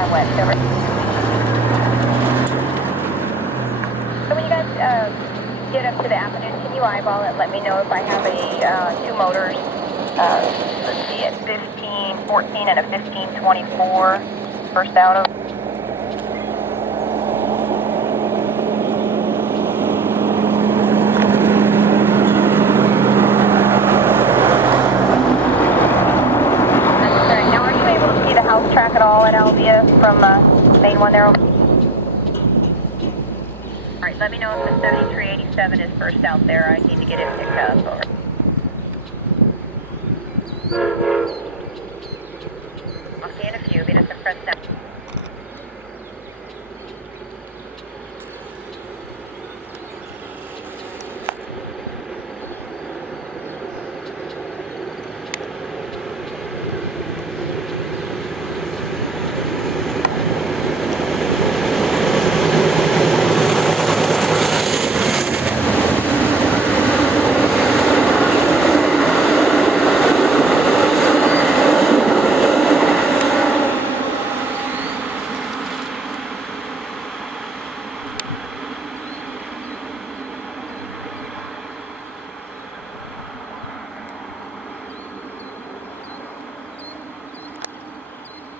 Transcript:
5 west, over. So when you guys get up to the avenue, can you eyeball it? Let me know if I have a 2 motors. Let's see, a 1514 and a 1524. First out of. Now, are you able to see the house track at all at Alvia from main 1 there? All right, let me know if the 7387 is first out there. I need to get it picked up. Over.